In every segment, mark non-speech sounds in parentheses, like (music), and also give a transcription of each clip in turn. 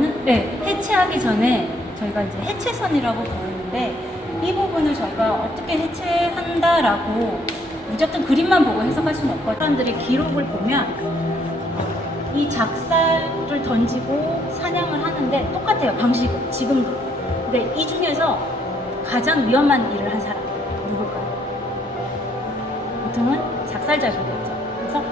이거는 네, 해체하기 전에 저희가 이제 해체선이라고 부르는데 이 부분을 저희가 어떻게 해체한다라고 무조건 그림만 보고 해석할 수는 없고 사람들이 기록을 보면 이 작살을 던지고 사냥을 하는데 똑같아요. 방식은 지금도. 근데 이 중에서 가장 위험한 일을 한 사람 누굴까요? 보통은 작살잡이겠죠. 그래서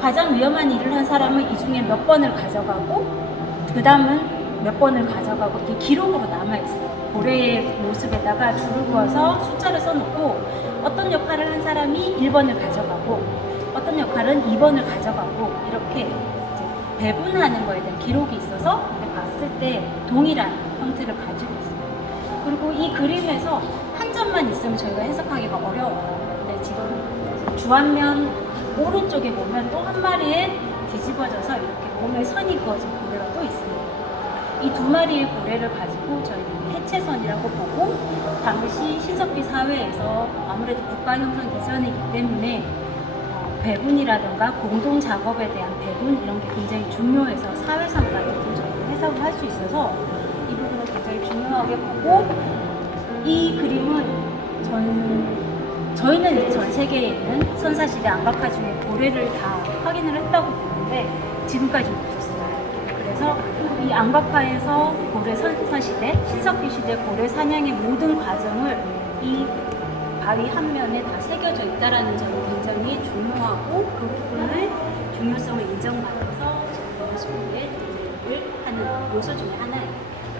가장 위험한 일을 한 사람은 이 중에 몇 번을 가져가고 그 다음은 몇 번을 가져가고 이게 기록으로 남아있어요 고래의 모습에다가 줄을 그어서 숫자를 써놓고 어떤 역할을 한 사람이 1번을 가져가고 어떤 역할은 2번을 가져가고 이렇게 배분하는 거에 대한 기록이 있어서 이렇게 봤을 때 동일한 형태를 가지고 있어요. 그리고 이 그림에서 한 점만 있으면 저희가 해석하기가 어려워요. 근데 지금 주안면 오른쪽에 보면 또 한 마리의 뒤집어져서 이렇게 몸에 선이 그어진 고래가 또 있습니다. 이 두 마리의 고래를 가지고 저희는 해체선이라고 보고 당시 신석기 사회에서 아무래도 국가 형성 이전이기 때문에 어, 배분이라든가 공동 작업에 대한 배분 이런 게 굉장히 중요해서 사회상까지도 저희가 해석을 할 수 있어서 이 부분을 굉장히 중요하게 보고 이 그림은 저는 저희는 전 세계에 있는 선사시대 안각화 중에 고래를 다 확인을 했다고 보는데 지금까지. 그래서 이 안각화에서 고래 선사 시대, 신석기 시대 고래 사냥의 모든 과정을 이 바위 한 면에 다 새겨져 있다라는 점이 굉장히 중요하고 그 부분의 중요성을 인정받아서 유네스코에 등재를 하는 요소 중에 하나예요.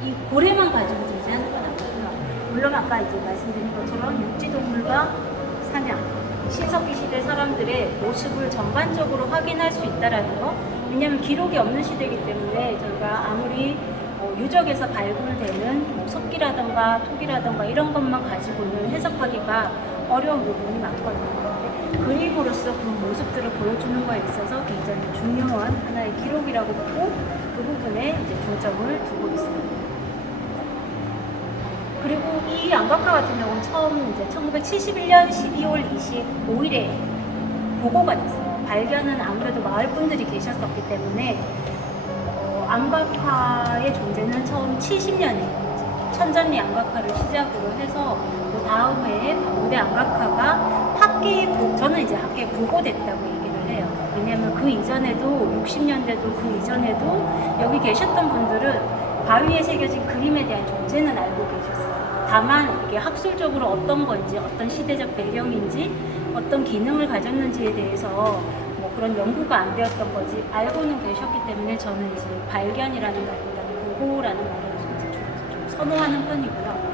이 고래만 가지고 등재하는 건 아니고요. 물론 아까 이제 말씀드린 것처럼 육지동물과 사냥, 신석기 시대 사람들의 모습을 전반적으로 확인할 수 있다라는 거. 왜냐하면 기록이 없는 시대이기 때문에 저희가 아무리 어, 유적에서 발굴되는 뭐 석기라든가 토기라든가 이런 것만 가지고는 해석하기가 어려운 부분이 많거든요. 근데 그림으로서 그 모습들을 보여주는 거에 있어서 굉장히 중요한 하나의 기록이라고 보고 그 부분에 이제 중점을 두고 있습니다. 그리고 이 안각화 같은 경우는 처음 이제 1971년 12월 25일에 보고가 됐어요. 발견은 아무래도 마을 분들이 계셨었기 때문에 어, 안각화의 존재는 처음 70년에 천전리 안각화를 시작으로 해서 그 다음에 고대 안각화가 학계에 보, 저는 이제 학계에 보고됐다고 얘기를 해요. 왜냐하면 그 이전에도 60년대도 그 이전에도 여기 계셨던 분들은 바위에 새겨진 그림에 대한 존재는 알고 계셨어요. 다만 이게 학술적으로 어떤 건지 어떤 시대적 배경인지 어떤 기능을 가졌는지에 대해서 뭐 그런 연구가 안 되었던 거지 알고는 계셨기 때문에 저는 이제 발견이라는 말보다는 보고라는 말을 이제 좀, 좀 선호하는 편이고요.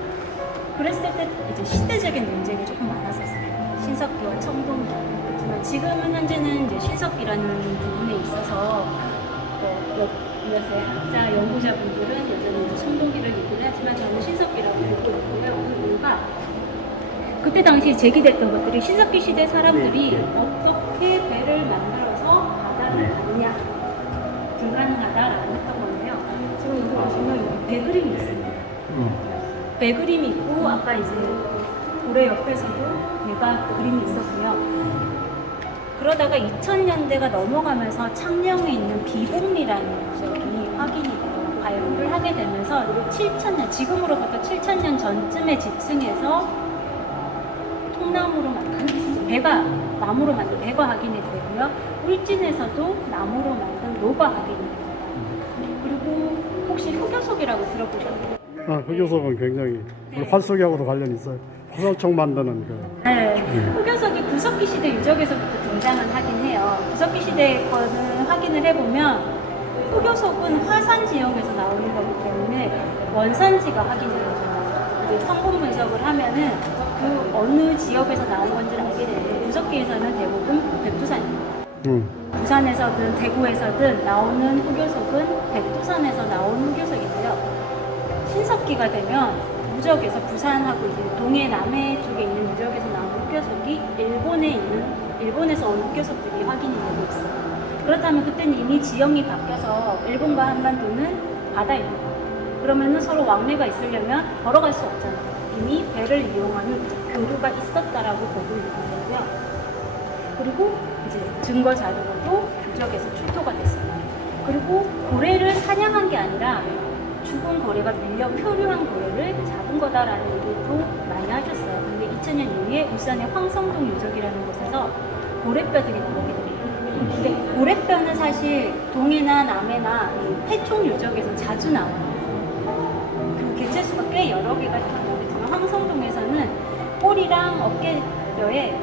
그랬을 때 이제 시대적인 논쟁이 조금 많았었어요. 신석기와 청동기. 그렇지만 지금은 현재는 이제 신석기라는 부분에 있어서 어, 몇- 몇의 학자, 연구자분들은 여전히 청동기를 얘기를 하지만 저는 신석기라고 읽고 있고요. 그 이유가 그때 당시 제기됐던 것들이 신석기 시대 사람들이 네, 네. 어떻게 배를 만들어서 바다를 네. 가느냐 불가능하다라고 했던 건데요. 지금 여기 보시면 배 그림이 있습니다. 배 그림이 있고 아까 이제 고래 옆에서도 배가 그림이 있었고요. 그러다가 2000년대가 넘어가면서 창녕에 있는 비봉리라는 지역이 확인이 돼요. 발굴을 하게 되면서 7000년, 지금으로부터 7000년 전쯤의 지층에서 통나무로 만든 배가 나무로 만든 배가 확인이 되고요. 울진에서도 나무로 만든 로가 확인이 됩니다. 그리고 혹시 흑요석이라고 들어보셨나요? 아, 흑요석은 굉장히 네. 활쏘기하고도 관련이 있어요. 화살촉 만드는 그. 네. 흑요석이 구석기 시대 유적에서부터 등장을 하긴 해요. 구석기 시대 거는 확인을 해보면 흑요석은 화산 지역에서 나오는 거기 때문에 원산지가 확인이 되죠. 성분 분석을 하면은 그 어느 지역에서 나온 건지를 알게 되는데 구석기에서는 대부분 백두산입니다. 응. 부산에서든 대구에서든 나오는 흑요석은 백두산에서 나온 흑요석이고요. 신석기가 되면 무적에서 부산하고 이제 동해 남해 쪽에 있는 무적에서 나온 흑요석이 일본에 있는 일본에서 온 흑요석들이 확인이 되고 있어요. 그렇다면 그때는 이미 지형이 바뀌어서 일본과 한반도는 바다입니다. 그러면은 서로 왕래가 있으려면 걸어갈 수 없잖아요. 이미 배를 이용하는 교류가 있었다라고 보고 있는 거고요. 그리고 이제 증거 자료로도 유적에서 출토가 됐습니다. 그리고 고래를 사냥한 게 아니라 죽은 고래가 밀려 표류한 고래를 잡은 거다라는 얘기도 많이 하셨어요. 근데 2000년 이후에 울산의 황성동 유적이라는 곳에서 고래뼈들이 나오게 됩니다. 근데 고래뼈는 사실 동해나 남해나 이 해충 유적에서 자주 나와요. 그 개체수가 꽤 여러 개가 나오겠지만 황성동에서는 꼬리랑 어깨뼈에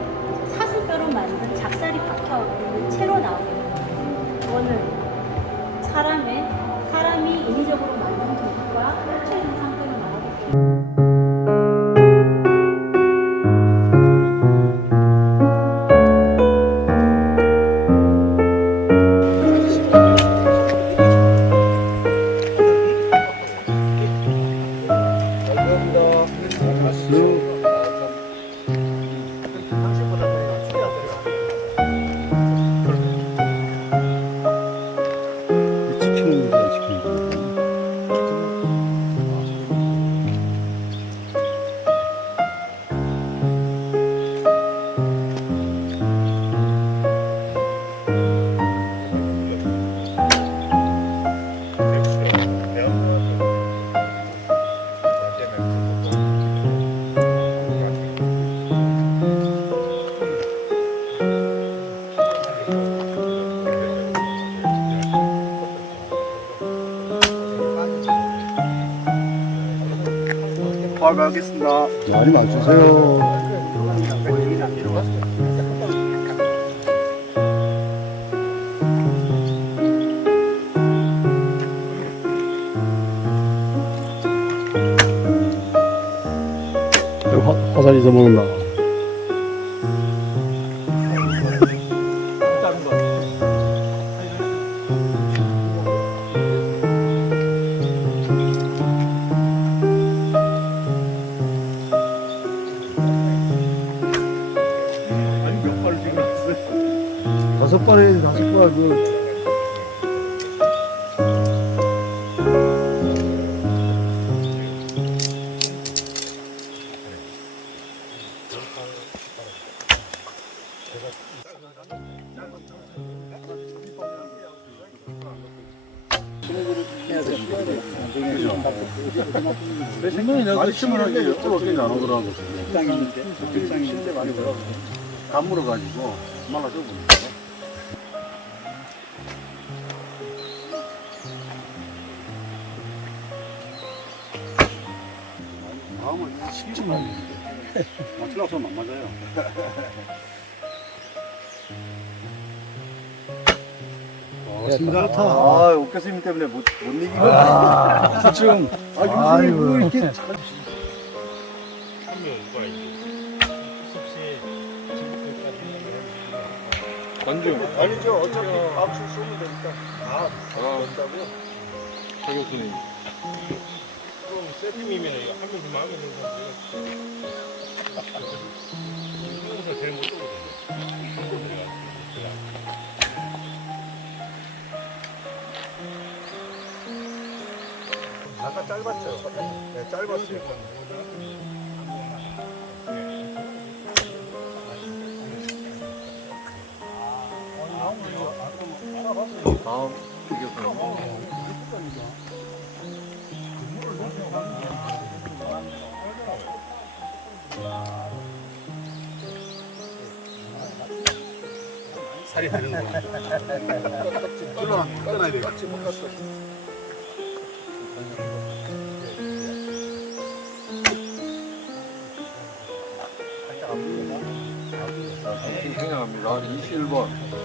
사슴뼈로 만든 작살이 박혀 있는 채로 나오게 됩니다. 그거는 사람의 사람이 인위적으로 만든 도구가 펼쳐 있는 상태로 나오기 때문에 잘 알겠습니다. 많이 맞추세요. 화, 화살 잊어먹는다. 생명이 내가 심을 하기 옆으로 어떻게 안 오더라고. 땅 있는데 땅 있는데 많이 보여. 다 물어가지고 말라서 보니까. 마음을 쉽지 말는데 맞추려고 하면 안 맞아요. 고맙습니다. 아, 옥 교수님 때문에 못, 못 이기고. 대충. 아, 교수님, 뭐 이렇게 잘 관중 아니죠. 어차피 박수 쏘면 되니까. 아, 아, 된다고요? 박 교수님 그럼 세팀이면 한 명만 하면 되는 거지 이동에서 제일 못 쏘거든요 아까 짧았죠? 네. 다 살이 되는 거 끊어야 돼요. 같이 못 갔어. 생략합니다 21번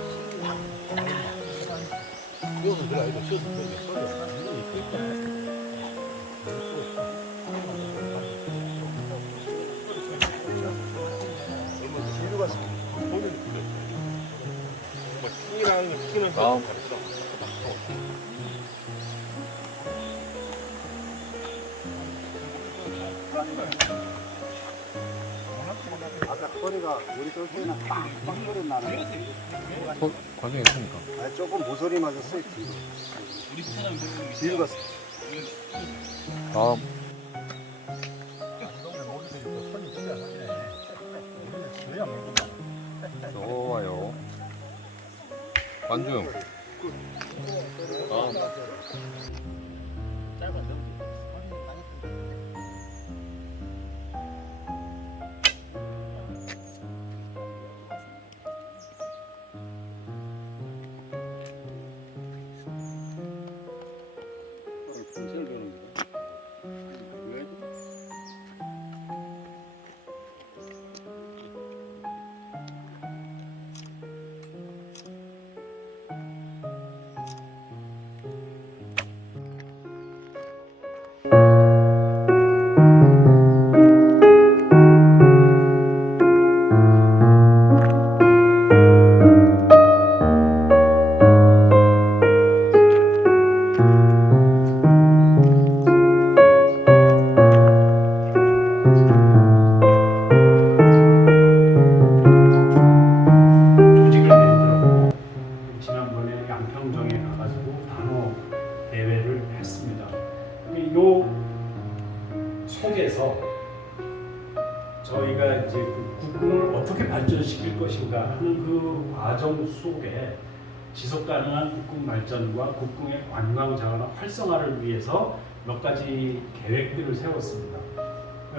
뒤로 갔어. 다음 아 까 허리가 우리 쏠 때는 빵빵 소리 나는. 관중 있습니까? 아, 조금 모서리 맞았어요. 뒤로. 뒤로 갔어. 다음 좋아요 관중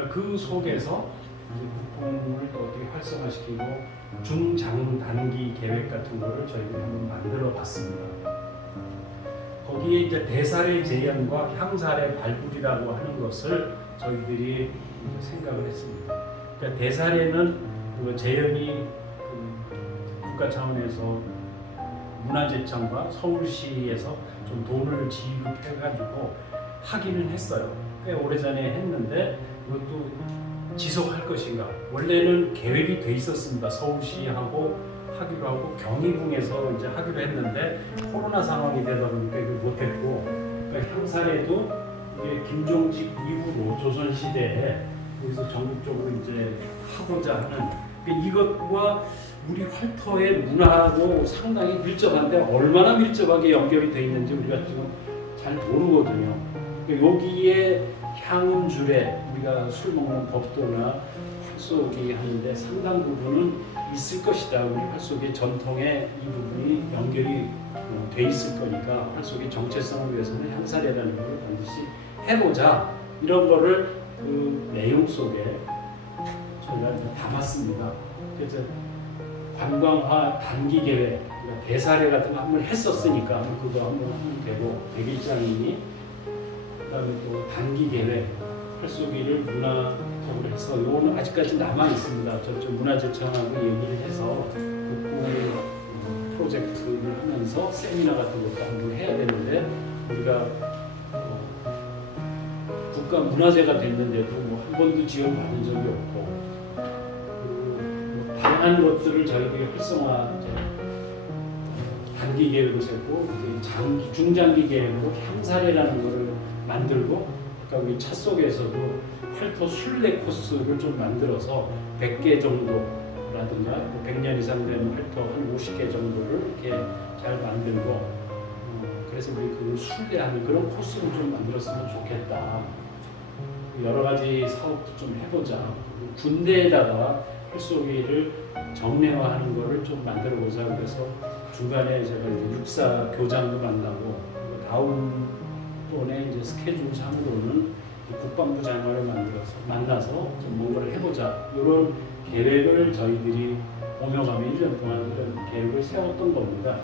그러니까 그 속에서 국궁을 또 어떻게 활성화시키고 중장 단기 계획 같은 거를 저희들이 한번 만들어 봤습니다. 거기에 이제 대사례 재현과 향사례 발굴이라고 하는 것을 저희들이 생각을 했습니다. 그러니까 대사례는 그 재현이 그 국가 차원에서 문화재청과 서울시에서 좀 돈을 지급해가지고 하기는 했어요. 꽤 오래전에 했는데 이것도 지속할 것인가? 원래는 계획이 돼 있었습니다. 서울시하고 하기로 하고 경희궁에서 이제 하기로 했는데 코로나 상황이 되다 보니까 이걸 못했고 그러니까 향사례도 이제 김종직 이후로 조선 시대에 여기서 전국적으로 이제 하고자 하는 그러니까 이것과 우리 활터의 문화하고 상당히 밀접한데 얼마나 밀접하게 연결이 돼 있는지 우리가 지금 잘 모르거든요. 그러니까 여기에 향음줄에 우리가 술 먹는 법도나 활쏘기 하는데 상당 부분은 있을 것이다. 우리 활쏘기 전통의 이 부분이 연결이 어, 돼 있을 거니까 활쏘기 정체성을 위해서는 향사례라는 걸 반드시 해보자. 이런 거를 그 내용 속에 저희가 담았습니다. 그래서 관광화 단기 계획, 그러니까 대사례 같은 거 한번 했었으니까 그거 한번 하면 되고 백일장이니 그다음에 또 단기 계획 활쏘기를 문화적으로 해서 요거는 아직까지 남아 있습니다. 저쪽 문화재청하고 얘기를 해서 국공 프로젝트를 하면서 세미나 같은 것도 한번 해야 되는데 우리가 어, 국가 문화재가 됐는데도 뭐 한 번도 지원 받은 적이 없고 그 다양한 것들을 저희들이 활성화 이제 단기 계획을 세고 장기 중장기 계획으로 향사례라는 거를 만들고 그러니까 우리 차 속에서도 활터 순례 코스를 좀 만들어서 100개 정도라든가 100년 이상 된 활터 한 50개 정도를 이렇게 잘 만들고 어, 그래서 우리 그 순례하는 그런 코스를 좀 만들었으면 좋겠다. 여러 가지 사업도 좀 해보자. 군대에다가 활쏘기를 정례화하는 거를 좀 만들어 보자. 그래서 중간에 제가 육사 교장도 만나고 다음 번에 이제 스케줄 상으로는 국방부 장관을 만들어서 만나서 좀 뭔가를 해보자. 이런 계획을 저희들이 오며가며 1년 동안 계획을 세웠던 겁니다.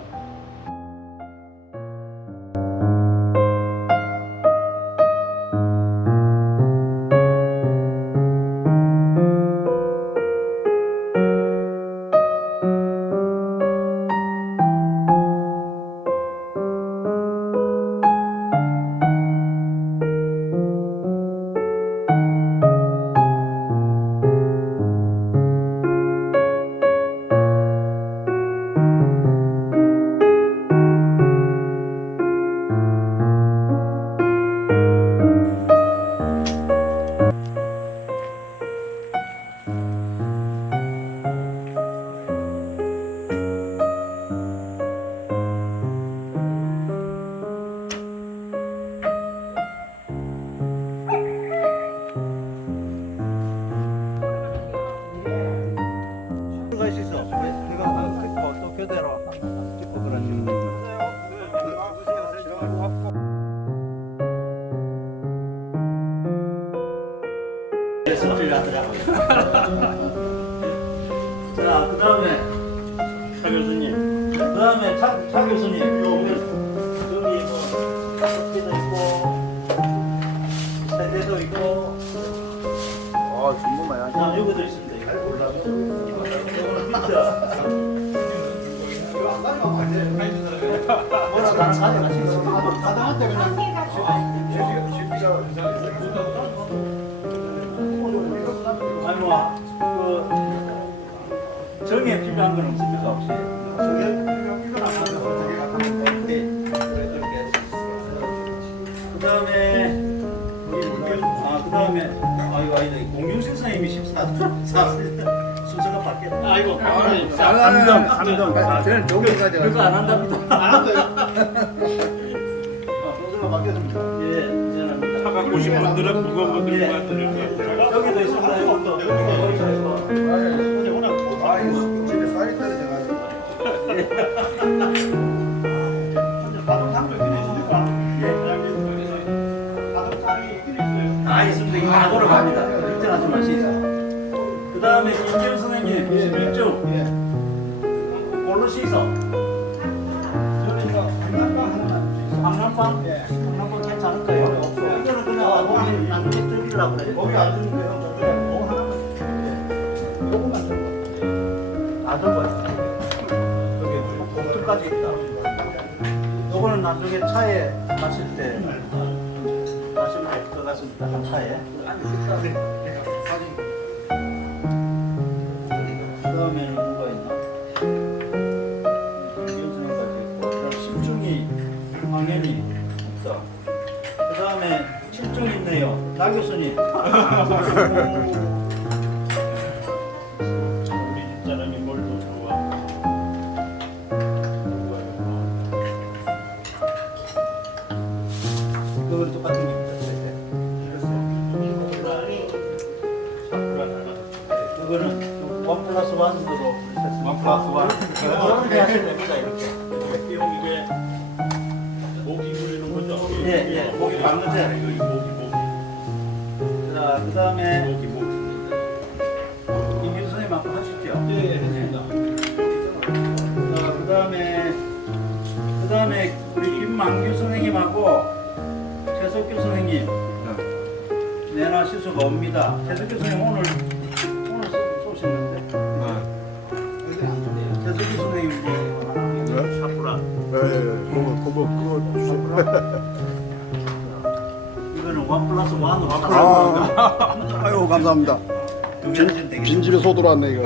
그다음에 필요한 건그 다음에 우리 공유 아 그 다음에 공유 생사님이 14 4 아이고 감동 감동 저는 조개 가져가요. 안 한답니다. 안 한다 조금만 맡겨줍니다. 예, 미안합니다. 보신 분들은 무거운 분들은 안 드릴 여기도 있습니다. 이것도. 여기도 있고. 아니, 오늘 뭐- 아, 이거 집에 쌀이 떨어져가지고. 이제 바로 상도 있긴 있으니까. 그다음에 바로 상이 있긴 있어요. 아, 있습니다. 이거 다 걸어갑니다. 걱정하지 마시죠. 그 다음에 임준수 11중 골로 씻어. 강남방? 강남방 괜찮을까요? 이거는 그냥 우리 나중에 드리려고 그래요. 거기 안 주는데요 그거 하나만 조금만 좀다 접어요. 여기 봉투까지 있다. 요거는 나중에 차에 마실 때 마시면 될 것 같습니다. 한 차에. 다음에는 뭐가 있나? 이현수님까지 있고, 그다음 심중이 황현이 없다. 그 다음에 칠중 있네요. 나 교수님. (laughs) 우리 집사람이 뭘더 김만규 선생님하고 최석규 선생님 내나 실수가 옵니다. 최석규 선생님 오늘 오늘 쏘- 쏘시는데. 최석규 선생님 뭐 샤프라. 예예 그거 그거 그거 주세요. 이거는 원 플러스 원으로 아 아유 감사합니다. 두 개는 되겠습니다. 빈집에 소 들어 왔네 이거